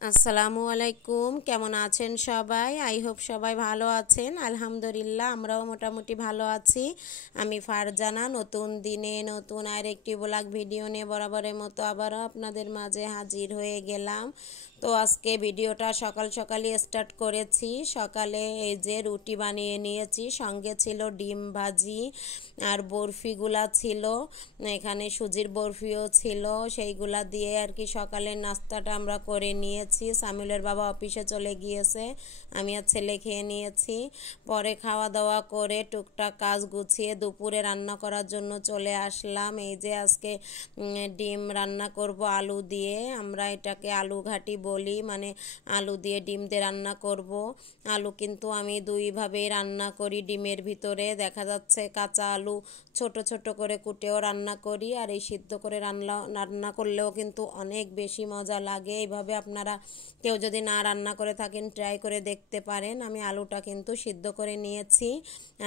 আসসালামু আলাইকুম, কেমন আছেন সবাই? আই হোপ সবাই ভালো আছেন। আলহামদুলিল্লাহ আমরাও মোটামুটি ভালো আছি। আমি ফারজানা, নতুন দিনে নতুন আর একটি ব্লগ ভিডিও নিয়ে বরাবরের মতো আবারও আপনাদের মাঝে হাজির হয়ে গেলাম। তো আজকে ভিডিওটা সকাল সকালই স্টার্ট করেছি। সকালে এই যে রুটি বানিয়ে নিয়েছি, সঙ্গে ছিল ডিম ভাজি আর বরফিগুলা ছিল, এখানে সুজির বরফিও ছিল। সেইগুলা দিয়ে আর কি সকালের নাস্তাটা আমরা করে নিয়েছি। সামিউলের বাবা অফিসে চলে গিয়েছে, আমি আর ছেলে খেয়ে নিয়েছি। পরে খাওয়া দাওয়া করে টুকটাক কাজ গুছিয়ে দুপুরে রান্না করার জন্য চলে আসলাম। এই যে আজকে ডিম রান্না করব আলু দিয়ে, আমরা এটাকে আলু ঘাটি বলি, মানে আলু দিয়ে ডিম দিয়ে রান্না করব। আলু কিন্তু আমি দুইভাবেই রান্না করি। ডিমের ভিতরে দেখা যাচ্ছে কাঁচা আলু ছোট ছোট করে কুটেও রান্না করি, আর এই সিদ্ধ করে রান্না করলেও কিন্তু অনেক বেশি মজা লাগে। এইভাবে আপনারা কেউ যদি না রান্না করে থাকেন ট্রাই করে দেখতে পারেন। আমি আলুটা কিন্তু সিদ্ধ করে নিয়েছি।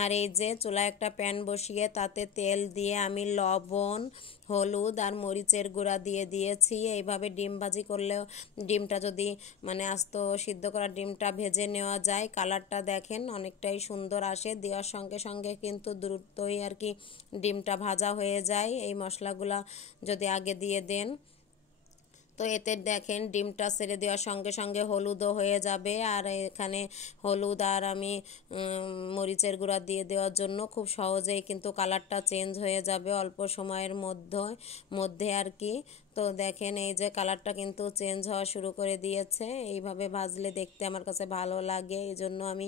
আর এই যে চুলায় একটা প্যান বসিয়ে তাতে তেল দিয়ে আমি লবণ, হলুদ আর মরিচের গুঁড়া দিয়ে দিয়েছি। এইভাবে ডিম ভাজি করলেও ডিমটা যদি মানে আস্ত সিদ্ধ করা ডিমটা ভেজে নেওয়া যায়, কালারটা দেখেন অনেকটাই সুন্দর আসে। দেওয়ার সঙ্গে সঙ্গে কিন্তু দ্রুতই আর কি ডিমটা ভাজা হয়ে যায় এই মশলাগুলা যদি আগে দিয়ে দেন। তো এতে দেখেন ডিমটা ছেড়ে দেওয়ার সঙ্গে সঙ্গে হলুদও হয়ে যাবে। আর এখানে হলুদ আর আমি মরিচের গুঁড়া দিয়ে দেওয়ার জন্য খুব সহজেই কিন্তু কালারটা চেঞ্জ হয়ে যাবে অল্প সময়ের মধ্যে আর কি। তো দেখেন এই যে কালারটা কিন্তু চেঞ্জ হওয়া শুরু করে দিয়েছে। এইভাবে ভাজলে দেখতে আমার কাছে ভালো লাগে, এই জন্য আমি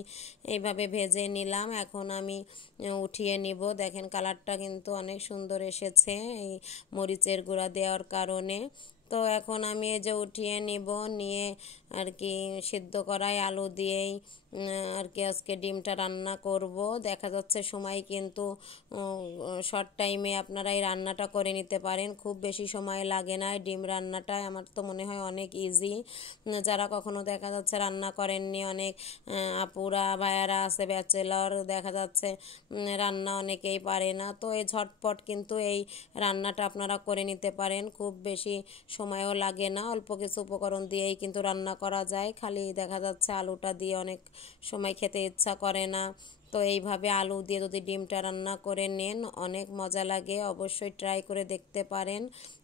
এইভাবে ভেজে নিলাম। এখন আমি উঠিয়ে নিব। দেখেন কালারটা কিন্তু অনেক সুন্দর এসেছে এই মরিচের গুঁড়া দেওয়ার কারণে। তো এখন আমি এই যে উঠিয়ে নিব, নিয়ে আর কি সিদ্ধ করাই আলু দিয়েই আর কি আজকে ডিমটা রান্না করব। দেখা যাচ্ছে সময় কিন্তু শর্ট টাইমে আপনারা এই রান্নাটা করে নিতে পারেন, খুব বেশি সময় লাগে না। ডিম রান্নাটা আমার তো মনে হয় অনেক ইজি। যারা কখনো দেখা যাচ্ছে রান্না করেননি, অনেক আপুরা ভাইয়ারা আছে ব্যাচেলর, দেখা যাচ্ছে রান্না অনেকেই পারে না, তো এই ঝটপট কিন্তু এই রান্নাটা আপনারা করে নিতে পারেন। খুব বেশি সময়ও লাগে না, অল্প কিছু উপকরণ দিয়েই কিন্তু রান্না করা যায়। খালি দেখা যাচ্ছে আলুটা দিয়ে অনেক সময় খেতে ইচ্ছা করে না। তো এইভাবে আলু দিয়ে যদি ডিমটা রান্না করে নেন অনেক মজা লাগে, অবশ্যই ট্রাই করে দেখতে পারেন।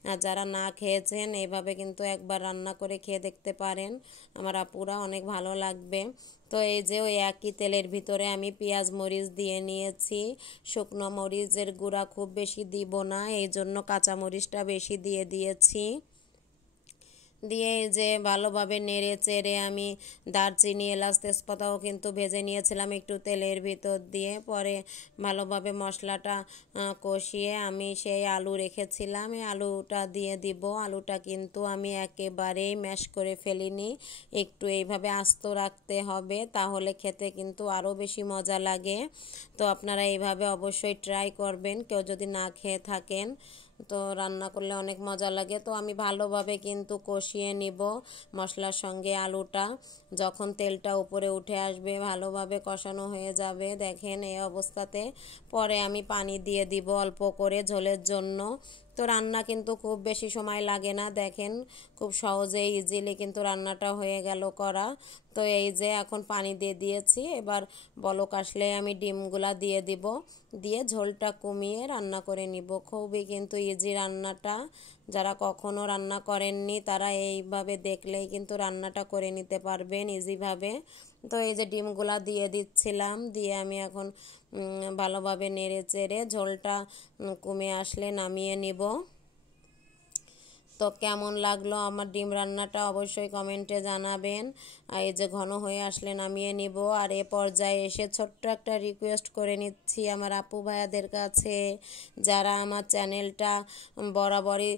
আর যারা না খেয়েছেন এইভাবে কিন্তু একবার রান্না করে খেয়ে দেখতে পারেন, আমার আপুরা অনেক ভালো লাগবে। তো এই যে ওই একই তেলের ভিতরে আমি পেঁয়াজ মরিচ দিয়ে নিয়েছি। শুকনো মরিচের গুঁড়া খুব বেশি দিব না, এই জন্য কাঁচা মরিচটা বেশি দিয়ে দিয়েছি। দিয়ে যে ভালোভাবে নেড়ে চেড়ে আমি দারচিনি এলাচ তেজপাতাও কিন্তু ভেজে নিয়েছিলাম একটু তেলের ভিতর দিয়ে। পরে ভালোভাবে মশলাটা কষিয়ে আমি সেই আলু রেখেছিলাম, এই আলুটা দিয়ে দিব। আলুটা কিন্তু আমি একেবারেই ম্যাশ করে ফেলিনি, একটু এইভাবে আস্ত রাখতে হবে, তাহলে খেতে কিন্তু আরও বেশি মজা লাগে। তো আপনারা এইভাবে অবশ্যই ট্রাই করবেন কেউ যদি না খেয়ে থাকেন, তো রান্না করলে অনেক মজা লাগে। তো আমি ভালোভাবে কিন্তু কষিয়ে নিব মশলার সঙ্গে আলুটা। যখন তেলটা উপরে উঠে আসবে ভালোভাবে কষানো হয়ে যাবে, দেখেন এই অবস্থাতে পরে আমি পানি দিয়ে দিব অল্প করে ঝোলের জন্য। তো রান্না কিন্তু খুব বেশি সময় লাগে না, দেখেন খুব সহজেই ইজিলি কিন্তু রান্নাটা হয়ে গেল করা। তো এই যে এখন পানি দিয়ে দিয়েছি, এবার বলক আসলে আমি ডিমগুলা দিয়ে দিব, দিয়ে ঝোলটা কমিয়ে রান্না করে নিব। খুবই কিন্তু ইজি রান্নাটা, যারা কখনো রান্না করেননি তারা এইভাবে দেখলেই কিন্তু রান্নাটা করে নিতে পারবেন ইজিভাবে। তো এই যে ডিমগুলা দিয়ে দিচ্ছিলাম, দিয়ে আমি এখন ভালোভাবে নেড়ে চেড়ে ঝোলটা কমে আসলে নামিয়ে নিব। তো কেমন লাগলো আমার ডিম রান্নাটা অবশ্যই কমেন্টে জানাবেন। আর এই যে ঘন হয়ে আসলে নামিয়ে নিব। আর এ পর্যায়ে এসে ছোট্ট একটা রিকোয়েস্ট করে নিচ্ছি আমার আপু ভাইয়াদের কাছে, যারা আমার চ্যানেলটা বরাবরই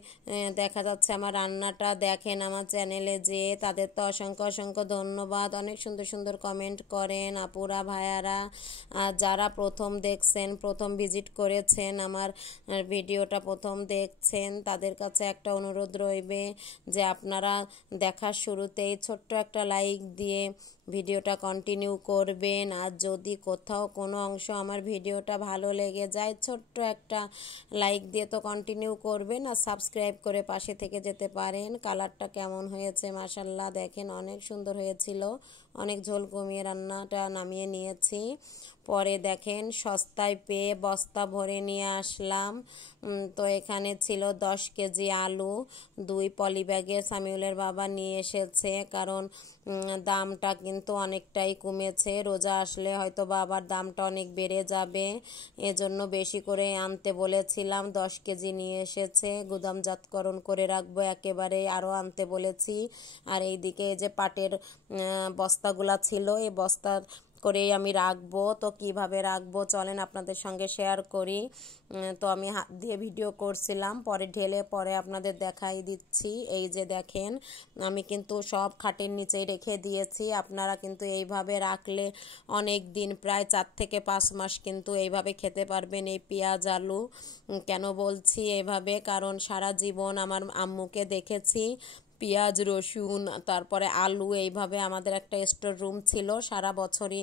দেখা যাচ্ছে আমার রান্নাটা দেখেন আমার চ্যানেলে, যে তাদের তো অসংখ্য অসংখ্য ধন্যবাদ। অনেক সুন্দর সুন্দর কমেন্ট করেন আপুরা ভাইয়ারা। আর যারা প্রথম দেখছেন, প্রথম ভিজিট করেছেন, আমার ভিডিওটা প্রথম দেখছেন, তাদের কাছে একটা অনুরোধ অনুরোধ রইবে যে আপনারা দেখার শুরুতেই ছোট্ট একটা লাইক দিয়ে ভিডিওটা কন্টিনিউ করবেন। আর যদি কোথাও কোনো অংশ আমার ভিডিওটা ভালো লেগে যায় ছোট্ট একটা লাইক দিয়ে তো কন্টিনিউ করবেন, আর সাবস্ক্রাইব করে পাশে থেকে যেতে পারেন। কালারটা কেমন হয়েছে মাশাল্লাহ, দেখেন অনেক সুন্দর হয়েছিল। অনেক ঝোল কমিয়ে রান্নাটা নামিয়ে নিয়েছি। পরে দেখেন সস্তায় পেয়ে বস্তা ভরে নিয়ে আসলাম। তো এখানে ছিল 10 কেজি আলু, 2 পলি ব্যাগে সামিউলের বাবা নিয়ে এসেছে, কারণ দামটা কিন্তু অনেকটাই কমেছে। রোজা আসলে হয়তো বা আবার দামটা অনেক বেড়ে যাবে, এজন্য বেশি করে আনতে বলেছিলাম। 10 কেজি নিয়ে এসেছে, গুদামজাতকরণ করে রাখবো একেবারে, আরও আনতে বলেছি। আর এইদিকে যে পাটের বস্তাগুলা ছিল, এই বস্তা করেই আমি রাখবো। তো কিভাবে রাখবো চলেন আপনাদের সঙ্গে শেয়ার করি। তো আমি হাত দিয়ে ভিডিও করছিলাম, পরে ঢেলে পরে আপনাদের দেখাই দিচ্ছি। এই যে দেখেন আমি কিন্তু সব খাটের নিচেই রেখে দিয়েছি। আপনারা কিন্তু এইভাবে রাখলে অনেক দিন, প্রায় 4 থেকে 5 মাস কিন্তু এইভাবে খেতে পারবেন এই পেঁয়াজ আলু। কেন বলছি এইভাবে, কারণ সারা জীবন আমার আম্মুকে দেখেছি পেঁয়াজ রসুন তারপরে আলু এইভাবে আমাদের একটা স্টোর রুম ছিল, সারা বছরই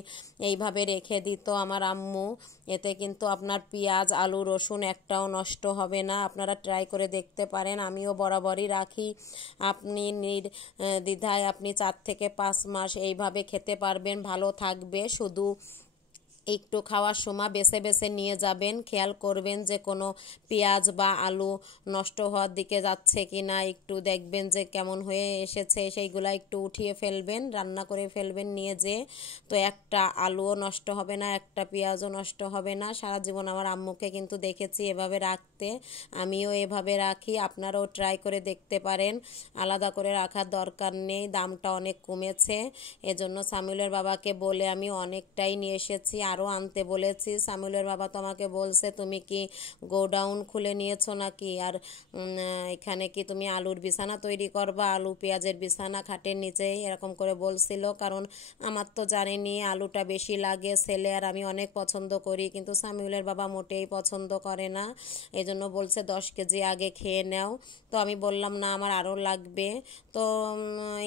এইভাবে রেখে দিত আমার আম্মু। এতে কিন্তু আপনার পেঁয়াজ আলু রসুন একটাও নষ্ট হবে না। আপনারা ট্রাই করে দেখতে পারেন, আমিও বরাবরই রাখি। আপনি নির্দ্বিধায় আপনি 4 থেকে 5 মাস এইভাবে খেতে পারবেন, ভালো থাকবে। শুধু একটু খাওয়ার সময় বেছে বেছে নিয়ে যাবেন, খেয়াল করবেন যে কোনো পেঁয়াজ বা আলু নষ্ট হওয়ার দিকে যাচ্ছে কি না, একটু দেখবেন যে কেমন হয়ে এসেছে, সেইগুলো একটু উঠিয়ে ফেলবেন, রান্না করে ফেলবেন নিয়ে যে। তো একটা আলুও নষ্ট হবে না, একটা পেঁয়াজও নষ্ট হবে না। সারা জীবন আমার আম্মুকে কিন্তু দেখেছি এভাবে রাখতে, আমিও এভাবে রাখি। আপনারাও ট্রাই করে দেখতে পারেন, আলাদা করে রাখার দরকার নেই, দামটা অনেক কমেছে। এজন্য সামিউলের বাবাকে বলে আমি অনেকটাই নিয়ে এসেছি, আরও আনতে বলেছি। সামিউলের বাবা তো আমাকে বলছে তুমি কি গোডাউন খুলে নিয়েছো নাকি, আর এখানে কি তুমি আলুর বিছানা তৈরি করবা, আলু পেঁয়াজের বিছানা খাটের নিচেই, এরকম করে বলছিল। কারণ আমার তো জানেনি আলুটা বেশি লাগে, ছেলে আর আমি অনেক পছন্দ করি, কিন্তু সামিউলের বাবা মোটেই পছন্দ করে না। এই জন্য বলছে 10 কেজি আগে খেয়ে নাও। তো আমি বললাম না আমার আরও লাগবে। তো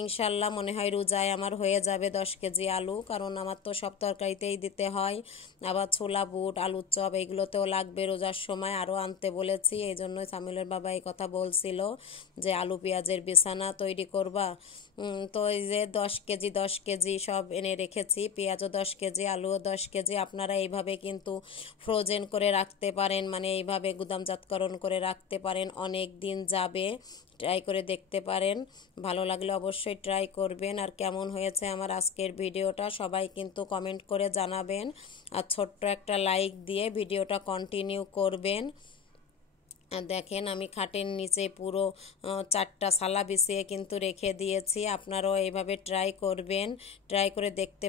ইনশাল্লাহ মনে হয় রোজায় আমার হয়ে যাবে 10 কেজি আলু, কারণ আমার তো সব তরকারিতেই দিতে হয়। আবার ছোলা বুট আলুর চপ এইগুলোতেও লাগবে রোজার সময়, আরও আনতে বলেছি। এই জন্যই সামিলের বাবা এই কথা বলছিল যে আলু পেঁয়াজের বিছানা তৈরি করবা। তো এই যে 10 কেজি সব এনে রেখেছি, পেঁয়াজও 10 কেজি আলুও 10 কেজি। আপনারা এইভাবে কিন্তু ফ্রোজেন করে রাখতে পারেন, মানে এইভাবে গুদামজাতকরণ করে রাখতে পারেন, অনেক দিন যাবে। ট্রাই করে দেখতে পারেন, ভালো লাগলে অবশ্যই ট্রাই করবেন। আর কেমন হয়েছে আমার আজকের ভিডিওটা সবাই কিন্তু কমেন্ট করে জানাবেন, আর ছোট্ট একটা লাইক দিয়ে ভিডিওটা কন্টিনিউ করবেন। দেখেন আমি খাটের নিচে পুরো 4টা সালা বিছিয়ে কিন্তু রেখে দিয়েছি। আপনারাও এইভাবে ট্রাই করবেন, ট্রাই করে দেখতে